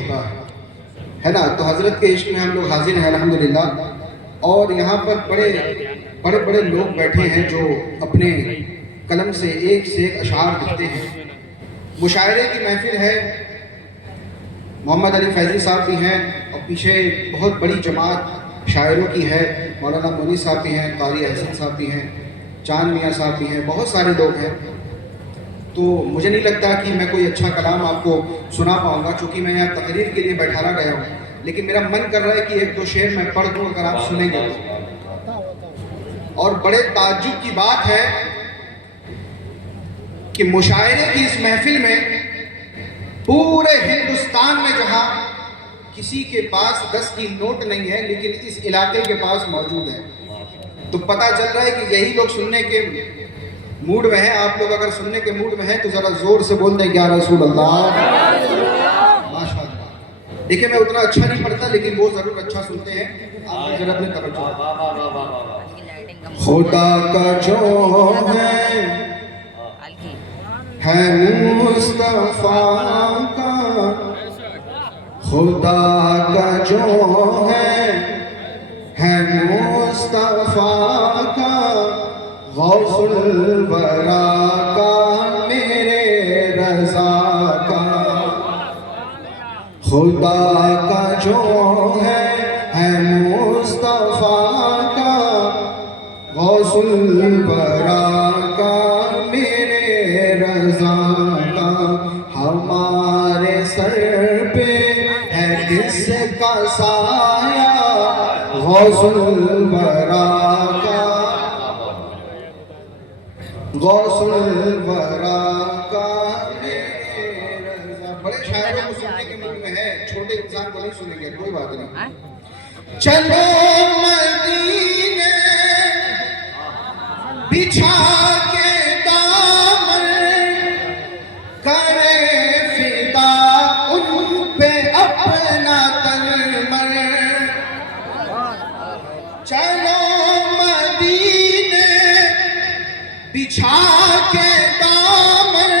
ہوتا ہے نا. تو حضرت کے عشق میں ہم لوگ حاضر ہیں الحمدللہ. اور یہاں پر بڑے بڑے لوگ بیٹھے ہیں جو اپنے قلم سے ایک اشعار لکھتے ہیں. مشاعرے کی محفل ہے. محمد علی فیضی صاحب بھی ہیں اور پیچھے بہت بڑی جماعت شاعروں کی ہے. مولانا مونی صاحب بھی ہیں, قاری احسن صاحب بھی ہیں, چاند میاں صاحب بھی ہیں, بہت سارے لوگ ہیں. تو مجھے نہیں لگتا کہ میں کوئی اچھا کلام آپ کو سنا پاؤں گا, چونکہ میں یہاں تقریر کے لیے بیٹھانا گیا ہوں. لیکن میرا من کر رہا ہے کہ ایک دو شعر میں پڑھ دوں اگر آپ سنیں گے. اور بڑے تعجب کی بات ہے کہ مشاعرے کی اس محفل میں پورے ہندوستان میں جہاں کسی کے پاس 10 کی نوٹ نہیں ہے لیکن اس علاقے کے پاس موجود ہے. تو پتہ چل رہا ہے کہ یہی لوگ سننے کے موڈ میں ہیں. آپ لوگ اگر سننے کے موڈ میں ہیں تو ذرا زور سے بول دیں یا رسول اللہ. ماشاء اللہ. دیکھیں میں اتنا اچھا نہیں پڑھتا لیکن وہ ضرور اچھا سنتے ہیں. آپ ذرا اپنے توجہ. خدا کا جو ہے مصطفیٰ کا, خدا کا جو ہے مصطفیٰ کا, غوث الورا کا, میرے رضا کا. خدا کا جو ہے مصطفیٰ کا, غوث الورا کا, میرے رضا کا. ہمارے سر پہ ہے کس کا سایہ, غوث الورا کا, غوث الورا کا, میرے رضا. بڑے شاعروں کو سننے کے موڈ میں ہے, چھوٹے انسان کو نہیں سنیں گے, کوئی بات نہیں. چلو مدینے بچھا کے دامن, کرے فدا ان پہ اپنا تن من. چلو مدینے بچھا کے دامن,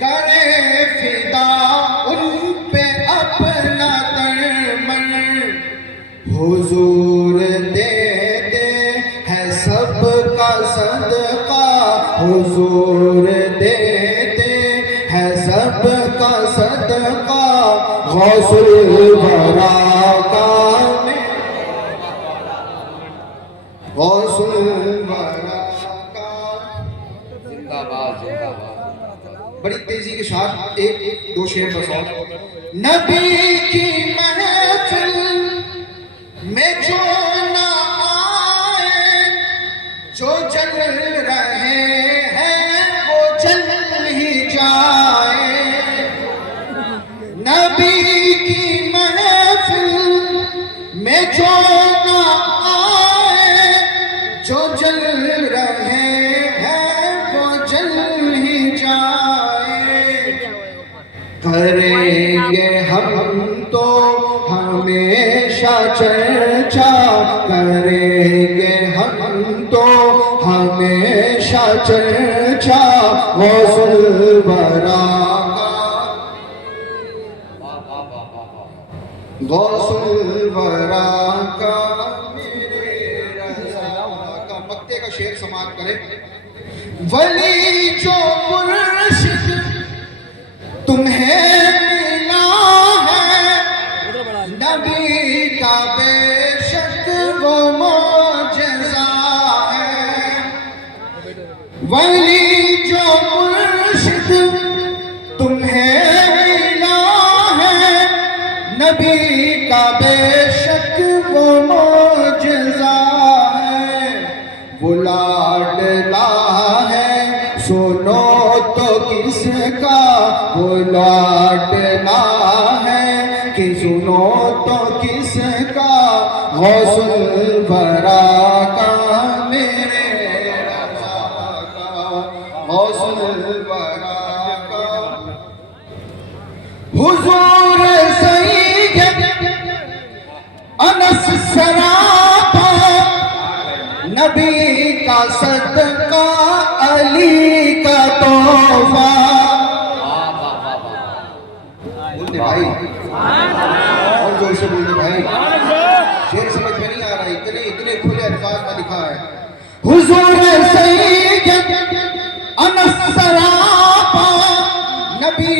کرے فدا ان پہ اپنا تن من. حضور دیتے ہے سب کا صدقہ, حضور دیتے ہے سب کا صدقہ, غوث الورا کا, غوث الورا کا. زندہ باد زندہ باد. بڑی تیزی کے ساتھ ایک دو شعر بس اور. نبی کی محفل میں جو نہ آئے, جو جل رہے ہیں وہ جل ہی جائے. نبی کی محفل میں جو نہ آئے, جو جل رہے ہیں وہ جل ہی جائے. کریں گے ہم تو ہمیشہ چرچا, کریں گے ہم تو ہمیشہ چرچا, غوث الورا کا, غوث الورا کا, میرے رضا کا. مکتے کا شعر سماعت کریں. ولی جو مرشد تمہیں ملا ہے, نبی کا بے شک وہ معجزہ ہے. ولی جو مرشد تمہیں ملا ہے, نبی کا بے شک وہ معجزہ ہے. وہ لاڈلا ہے سنو تو کس کا, وہ لاڈلا ہے کہ سنو تو کس کا, غوث الورا کا, میرے رضا کا, غوث الورا کا. حضور سید انس سراپا, نبی کا صدقہ, علی کا تحفہ. بولتے بھائی اور زور سے بول دے بھائی، شعر سمجھ میں نہیں آ رہا ہے، اتنے کھلے الفاظ میں لکھا ہے. حضور سید انس سراپا، نبی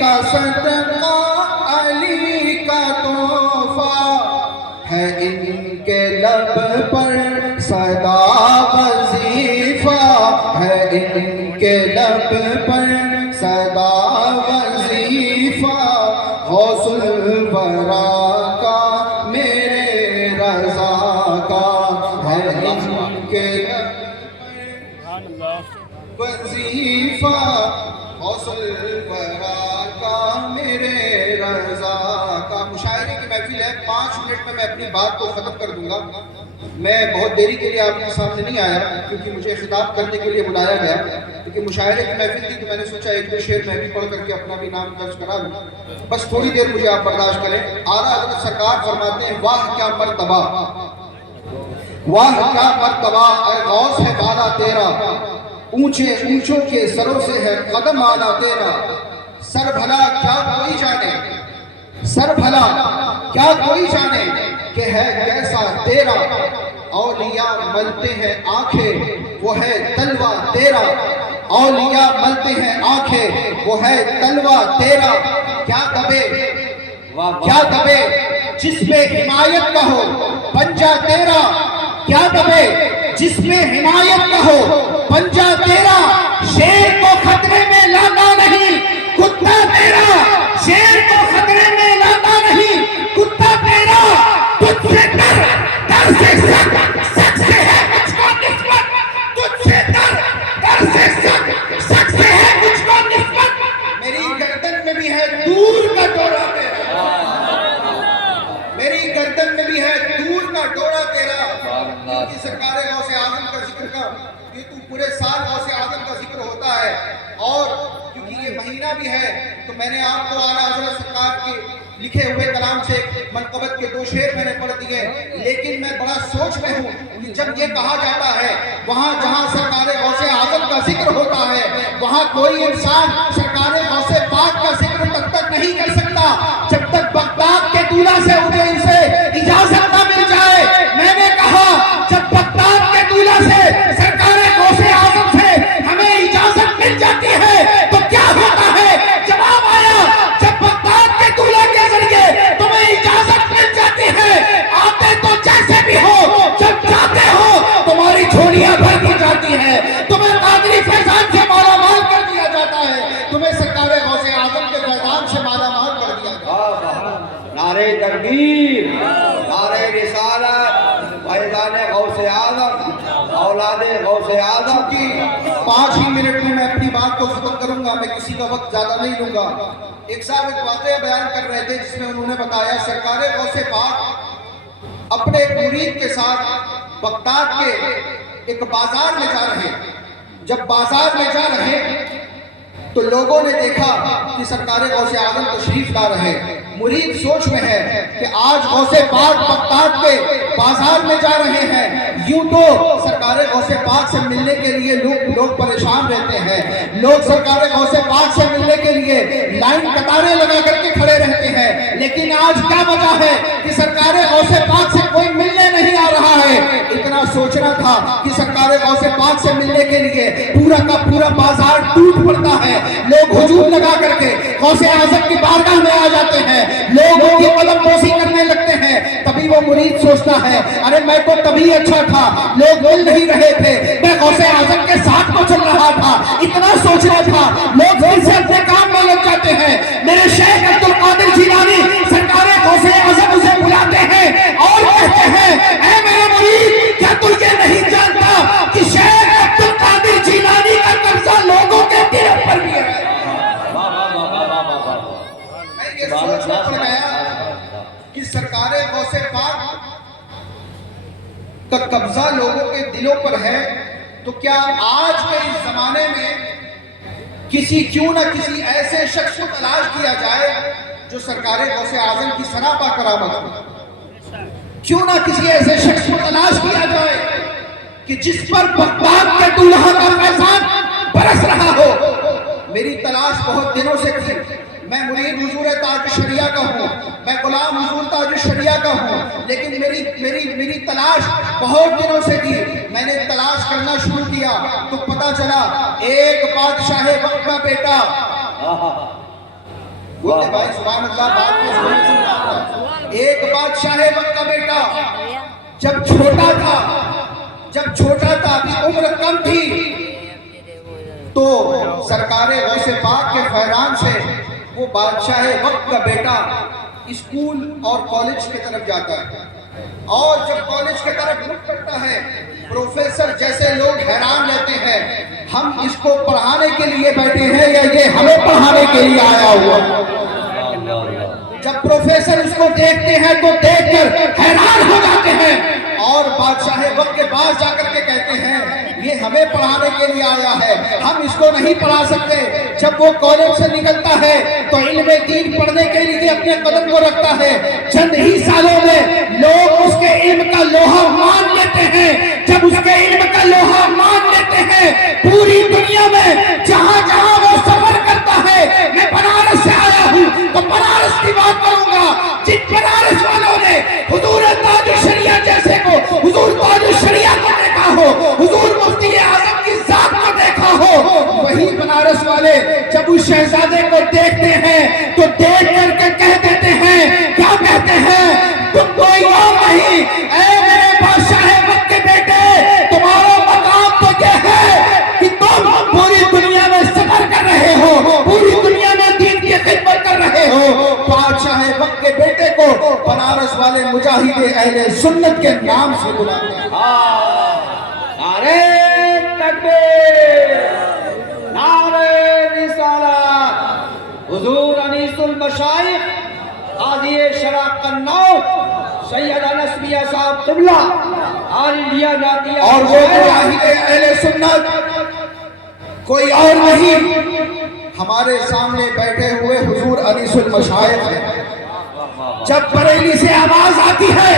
کا صدقہ علی کا تحفہ ہے، ان کے لب پر سدا وظیفہ ہے، ان کے لب پر سدا وظیفہ، غوث الورا کا میرے رضا کا ہے، ان کے لب پر وظیفہ، غوث الورا کا میرے رضا کا. مشاعرے کی محفل ہے، 5 منٹ میں اپنی بات کو ختم کر دوں گا. میں بہت دیری کے لیے آپ کے سامنے نہیں آیا کیونکہ مجھے خطاب کرنے کے لیے بلایا گیا، کیونکہ مشاعرے کی محفل تھی تو میں نے سوچا ایک دو شعر میں بھی پڑھ کر کے اپنا بھی نام درج کرا لوں. بس تھوڑی دیر مجھے آپ برداشت کریں. اعلیٰ حضرت سرکار فرماتے ہیں، واہ کیا مرتبہ، واہ کیا مرتبہ، اے غوث ہے بالا تیرا، اونچے اونچوں کے سروں سے ہے قدم آنا تیرا. سر بھلا کیا کوئی جانے، سر بھلا کیا کوئی جانے کہ ہے کیسا تیرا. اولیاء ملتے ہیں آنکھیں وہ ہے تلوہ تیرا، اولیاء ملتے ہیں آنکھیں وہ ہے تلوہ تیرا. کیا دبے، کیا دبے جس میں حمایت کا ہو پنجہ تیرا، کیا دبے جس میں حمایت کا ہو پنجہ تیرا. شیر کو خطرے میں لاتا نہیں کتا تیرا، شیر کو خطرے میں لاتا نہیں کتا تیرا. تجھ سے در سے سک سے ہے مجھ کو نسبت، تجھ سے در سے سک سے ہے مجھ کو نسبت. میری گردن میں بھی ہے دور کا ڈورا تیرا، میری گردن میں بھی ہے دور کا ڈورا تیرا. کیونکہ سرکار غوث اعظم کا ذکر کا یہ تو پورے سال غوث اعظم کا ذکر ہوتا ہے، اور کیونکہ یہ مہینہ بھی ہے تو میں نے آپ کو اعلیٰ حضرت سرکار کے لکھے ہوئے کلام سے منقبت کے 2 شعر میں نے پڑھ دیے. لیکن میں بڑا سوچ میں ہوں کہ جب یہ کہا جاتا ہے وہاں جہاں سرکار غوث اعظم کا ذکر ہوتا ہے وہاں کوئی انسان سرکار غوث پاک کا ذکر تب تک نہیں کر سکتا جب تک بغداد کے دولہ سے انہیں اسے اجازت نہ مل جائے. میں نے کہا جب بغداد کے دولہ سے سرکار غوث اعظم سے ہمیں اجازت مل جاتی ہے تو کیا ہوتا ہے؟ جواب آیا، جب بغداد کے دولہ کے ذریعے تمہیں اجازت مل جاتی ہے، آتے تو جیسے بھی ہو، جب جاتے ہو تمہاری جھولیاں بھر دی جاتی ہے، تمہیں قادری فیضان سے مالا مال کر دیا جاتا ہے، تمہیں سرکار غوث اعظم کے فیضان سے مالا مال کر دیا جاتا ہے. نعرہ تکبیر، نعرہ رسالت، فیضان غوث اعظم، اولاد غوث اعظم کی 5 ہی منٹ میں اپنی بات کو ختم کروں گا، میں کسی کا وقت زیادہ نہیں لوں گا. ایک صاحب ایک واقعہ بیان کر رہے تھے جس میں انہوں نے بتایا سرکار غوث پاک اپنے ایک مرید کے ساتھ بغداد کے ایک بازار میں جا رہے. جب بازار میں جا رہے تو لوگوں نے دیکھا کہ سرکار غوث اعظم تشریف لا رہے. مرید سوچ میں ہے کہ آج غوث پاک بغداد کے بازار میں جا رہے ہیں. یوں تو سرکار غوث پاک سے ملنے کے لیے لوگ پریشان رہتے ہیں، لوگ سرکار غوث پاک سے ملنے کے لیے لائن قطاریں لگا کر کے کھڑے رہتے ہیں. لیکن آج کیا وجہ ہے کہ سرکار غوث پاک سے کوئی ملنے نہیں آ رہا ہے؟ اتنا سوچنا تھا کہ سرکار غوث پاک سے ملنے کے لیے پورا کا پورا بازار ٹوٹ پڑتا ہے. لوگ ہجوم لگا کر کے غوث اعظم کی بارگاہ میں آ جاتے ہیں، لوگ ان کی قدم بوسی کرنے لگتے ہیں. تبھی وہ مرید سوچتا ہے ارے میں تو تبھی اچھا تھا، لوگ مل نہیں رہے تھے، میں غوث اعظم کے ساتھ تو چل رہا تھا. اتنا سوچنا تھا. لوگ پھر سے اپنے کام میں لگ جاتے ہیں. میرے شیخ عبد القادر جیلانی سرکار غوث اعظم اسے بلاتے ہیں اور کہتے ہیں اے میرے مرید، کیا تو یہ نہیں جانتا کہ شیخ عبد القادر جیلانی کا قبضہ لوگوں کے دل پر بھی ہے؟ میں یہ سوچ میں پڑ گیا کہ سرکار غوث پاک کا قبضہ لوگوں کے دلوں پر ہے تو کیا آج کے اس زمانے میں کیوں نہ کسی ایسے شخص کو تلاش کیا جائے جو سرکار غوث اعظم کی سراپا کرامت ہو؟ کیوں نہ کسی ایسے شخص کو تلاش کیا جائے کہ جس پر بغداد کے دولہا کا فیضان برس رہا ہو؟ میری تلاش بہت دنوں سے تھی. میں مرید حضور تاج شریعہ کا ہوں، میں غلام حضور تاج شریعہ کا ہوں، لیکن میری تلاش بہت دنوں سے تھی۔ میں نے تلاش کرنا شروع کیا تو پتا چلا ایک بادشاہ وقت کا بیٹا، بولے بھائی سبحان اللہ، بات کو سن رہا ہوں، ایک بادشاہ وقت کا بیٹا جب چھوٹا تھا ابھی عمر کم تھی تو سرکار غوث پاک کے فیضان سے وہ بادشاہ وقت کا بیٹا اسکول اور کالج کی طرف جاتا ہے، اور جب کالج کی طرف رخ کرتا ہے پروفیسر جیسے لوگ حیران رہتے ہیں، ہم اس کو پڑھانے کے لیے بیٹھے ہیں یا یہ ہمیں پڑھانے کے لیے آیا ہوا؟ جب پروفیسر اس کو دیکھتے ہیں تو دیکھ کر حیران ہو جاتے ہیں اور بادشاہ وقت کے پاس جا کر کے کہتے ہیں یہ ہمیں پڑھانے کے لیے آیا ہے، ہم اس کو نہیں پڑھا سکتے۔ جب وہ کالج سے نکلتا ہے تو علم دین پڑھنے کے لیے اپنے قدم کو رکھتا ہے، چند ہی سالوں میں لوگ اس کے علم کا لوہا مان لیتے ہیں۔ جب اس کے علم کا لوہا مان لیتے ہیں پوری دنیا میں جہاں جہاں وہ سفر کرتا ہے، میں بنارس سے آیا ہوں تو بنارس کی بات کروں گا، جن بنارس والوں نے حضور تاج الشریعہ جیسے کو، حضور تاج الشریعہ کو دیکھا ہو، حضور مفتی اعظم کی ذات کو دیکھا ہو، وہی بنارس والے جب اس شہزادے کو دیکھتے ہیں تو دیکھ کر کے کہہ دیتے ہیں، کیا کہتے ہیں؟ تم کوئی اور نہیں، اے میرے بادشاہ وقت کے بیٹے، تمہارا مقام تو یہ ہے کہ تم پوری دنیا میں سفر کر رہے ہو، پوری دنیا میں دین کی خدمت کر رہے ہو۔ بادشاہ وقت کے بیٹے کو بنارس والے مجاہد اہل سنت کے نام سے بلاتے ہیں۔ نعرہ تکبیر، نعرہ رسالت، حضور انیس المشائخ قاضی شرع قنوج سید انس میاں صاحب قبلہ عالیہ نعتیہ، اور وہ مجاہد اہل سنت کوئی اور نہیں، ہمارے سامنے بیٹھے ہوئے حضور انیس المشائخ ہیں۔ جب بریلی سے آواز آتی ہے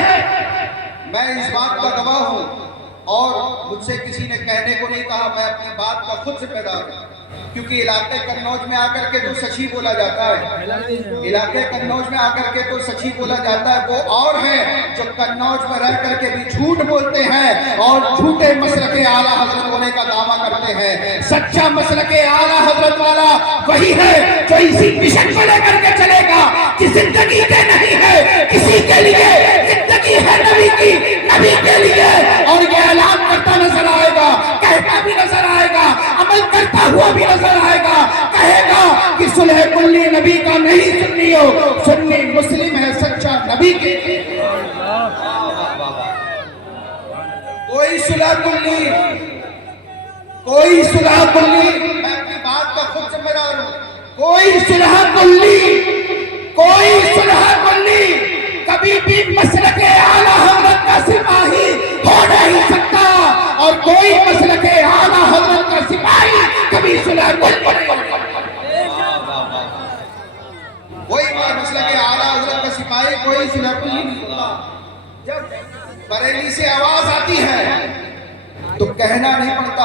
میں اس بات کا گواہ ہوں، اور مجھ سے کسی نے کہنے کو نہیں کہا، میں اپنی بات کا خود سے پیدا ہوں، کیونکہ علاقے قنوج میں آ کر کے تو سچ ہی بولا جاتا ہے، علاقے قنوج میں آ کر کے تو سچ ہی بولا جاتا ہے۔ وہ اور ہیں جو قنوج میں رہ کر کے بھی جھوٹ بولتے ہیں اور جھوٹے مسلک اعلیٰ حضرت ہونے کا دعویٰ کرتے ہیں۔ سچا مسلک اعلیٰ حضرت والا وہی ہے جو اسی مشن کو لے کر کے چلے گا کہ زندگی کے نہیں ہے کسی کے لیے، زندگی ہے نبی کی، نبی کے لیے، اور یہ اعلان کرتا نظر آئے گا، کہتا بھی نظر آئے گا، عمل کرتا ہوا بھی نظر آئے گا، کہے گا کہ صلح کلی نبی کا نہیں سنی ہو، سنی مسلم ہے سچا نبی کی۔ کوئی صلح کلی، کوئی صلح کلی، میں اپنی بات کا خود ذمہ دار ہوں، کوئی صلح کلی، کوئی صلح کلی کبھی بھی مسلک اعلیٰ حضرت کا سپاہی ہو نہیں سکتا، اور کوئی مسلک اعلیٰ حضرت کا سپاہی کبھی صلح کلی نہیں ہو سکتا۔ کوئی مسلک اعلیٰ حضرت کا سپاہی کوئی صلح کلی نہیں ہوتا۔ جب بریلی سے آواز آتی ہے تو کہنا نہیں پڑتا،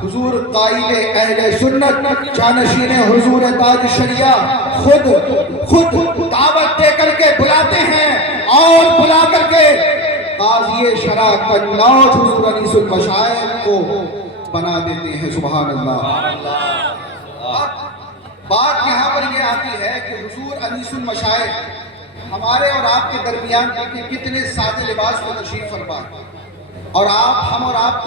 حضور قائد اہل سنت جانشین حضور تاج شریعہ خود دعوت دے کر کے بلاتے ہیں، اور بلا کر کے قاضی شرع قنوج حضور انیس المشائخ کو بنا دیتے ہیں۔ سبحان اللہ۔ بات یہاں پر یہ آتی ہے کہ حضور انیس المشائخ ہمارے اور آپ کے درمیان کتنے سادے لباس میں تشریف فرما، اور ہم اور آپ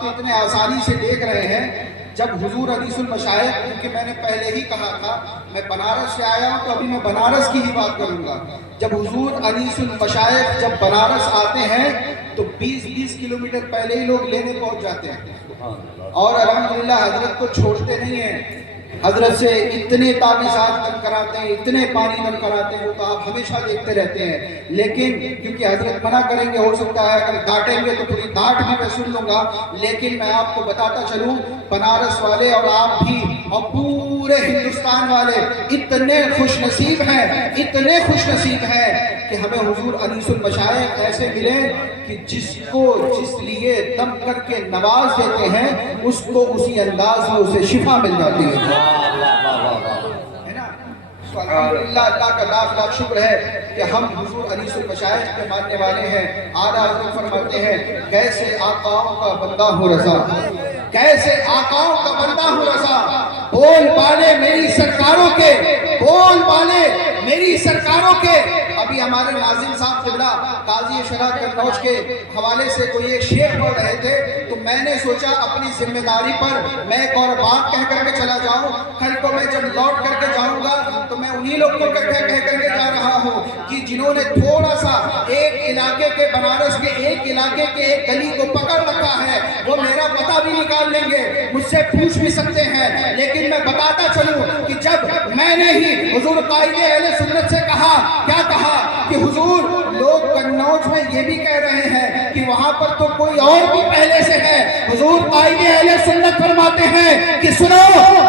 کو اتنے آسانی سے دیکھ رہے ہیں۔ جب حضور انیس المشائخ، کیونکہ میں نے پہلے ہی کہا تھا میں بنارس سے آیا ہوں تو ابھی میں بنارس کی ہی بات کروں گا، جب حضور انیس المشائخ جب بنارس آتے ہیں تو 20 کلومیٹر پہلے ہی لوگ لینے پہنچ جاتے ہیں، اور الحمدللہ حضرت کو چھوڑتے نہیں ہیں۔ حضرت سے اتنے تعویذات دم کراتے ہیں، اتنے پانی دم کراتے ہیں، وہ تو آپ ہمیشہ دیکھتے رہتے ہیں، لیکن کیونکہ حضرت منع کریں گے، ہو سکتا ہے اگر ڈانٹیں گے تو پوری ڈانٹ بھی میں سن لوں گا، لیکن میں آپ کو بتاتا چلوں بنارس والے اور آپ بھی اور پورے ہندوستان والے اتنے خوش نصیب ہیں، اتنے خوش نصیب ہیں کہ ہمیں حضور انیس المشائخ ایسے ملے کہ جس لیے دم کر کے نواز دیتے ہیں اس کو اسی انداز میں اسے شفا مل جاتی ہے۔ تو الحمدللہ اللہ کا لاکھ لاکھ شکر ہے کہ ہم حضور انیس المشائخ کے ماننے والے ہیں. اعلیٰ حضرت فرماتے ہیں کیسے آقاؤں کا بندہ ہو رضا, کیسے آقاؤں کا بندہ ہو رضا, بول بالے میری سرکاروں کے, بول بالے میری سرکاروں کے. ابھی ہمارے ناظم صاحب قبلہ قاضی شرح قنوج کے حوالے سے کوئی ایک شعر پڑھ رہے تھے, تو میں نے سوچا اپنی ذمہ داری پر میں ایک اور بات کہہ کر کے چلا جاؤں. کل کو میں جب لوٹ کر کے جاؤں گا تو میں انہی لوگ کو کہہ کر کے جا رہا ہوں کہ جنہوں نے تھوڑا سا ایک علاقے کے, بنارس کے ایک علاقے کے ایک گلی کو پکڑ رکھا ہے, وہ میرا پتہ بھی نکال لیں گے, مجھ سے پوچھ بھی سکتے ہیں. لیکن میں بتاتا چلوں کہ جب میں نے ہی حضور قائد اہل سنت سے کہا, کیا کہا کہ حضور لوگ قنوج میں یہ بھی کہہ رہے ہیں کہ وہاں پر تو کوئی اور بھی پہلے سے ہے. حضور قائد اہل سنت فرماتے ہیں کہ سنو,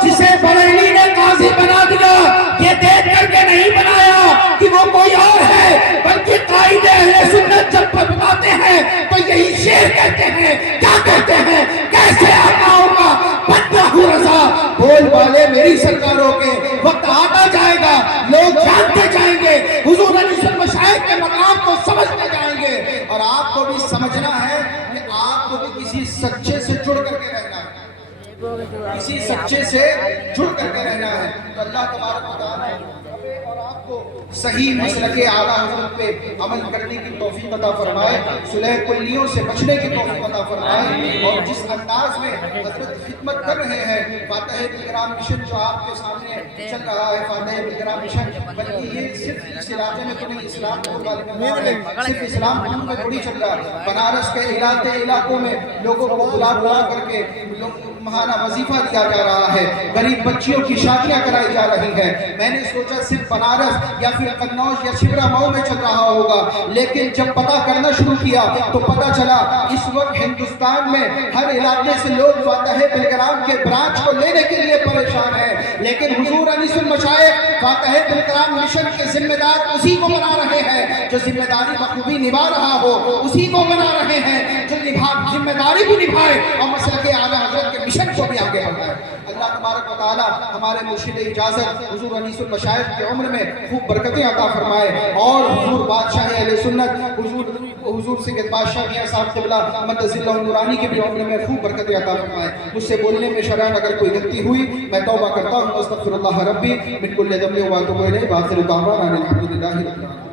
جسے بریلی نے قاضی بنا دیا یہ دیکھ کر کے نہیں بنایا کہ وہ کوئی اور ہے, بلکہ قائد اہل سنت جب بتاتے ہیں تو یہی شعر کہتے ہیں. کیا کہتے ہیں؟ کیسے آقاؤں کا بندہ ہو رضا, بول والے میری سرکاروں کے. وقت آتا جائے گا, لوگ جانتے جائیں گے, حضور انیس المشائخ کے مقام کو سمجھتے جائیں گے. اور آپ کو بھی سمجھنا ہے کہ آپ کو بھی کسی سچے سے جڑ کر کے رہنا ہے, کسی سچے سے جڑ کر کے رہنا ہے. تو اللہ تبارک و تعالیٰ اور آپ کو صحیح مسلک اعلیٰ حضرت پہ عمل کرنے کی توفیق عطا فرمائے, صلح کلیوں سے بچنے کی توفیق عطا فرمائے. اور جس انداز میں حضرت خدمت کر رہے ہیں, فاتح بالگرام مشن جو آپ کے سامنے چل رہا ہے, فاتح بالگرام مشن, بلکہ یہ صرف اس علاقے میں تو نہیں, اسلام کو صرف اسلام قلوب میں تھوڑی چل رہا ہے. بنارس کے علاقوں میں لوگوں کو بلا بلا کر کے ماہانہ وظیفہ دیا جا رہا ہے, غریب بچیوں کی شادیاں کرائی جا رہی ہیں. میں نے سوچا صرف بنارس یا پھر قنوج یا شبرا مئو میں چل رہا ہوگا, لیکن جب پتہ کرنا شروع کیا تو پتہ چلا اس وقت ہندوستان میں ہر علاقے سے لوگ فاتح بالگرام کے برانچ کو لینے کے لیے پریشان ہیں. لیکن حضور انیس المشائخ فاتح بالگرام مشن کے ذمہ دار اسی کو بنا رہے ہیں جو ذمہ داری بخوبی نبھا رہا ہو, اسی کو بنا رہے ہیں جو ذمہ داری بھی نبھائے اور مسلک اعلیٰ حضرت کے مشن کو بھی آگے بڑھائے. اللہ تبارک و تعالیٰ ہمارے مرشد اجازت حضور انیس المشائخ کے عمر میں خوب برکتیں عطا فرمائے, اور حضور بادشاہ اہل سنت حضور سید بادشاہ میاں صاحب قبلہ مدثر اللہ نورانی کے بھی عمر میں خوب برکتیں عطا فرمائے. مجھ سے بولنے میں شرعاً اگر کوئی غلطی ہوئی میں توبہ کرتا ہوں, استغفر اللہ ربی من کل ذنب و اتوب الیہ, وآخر دعوانا الحمد للہ رب العالمین.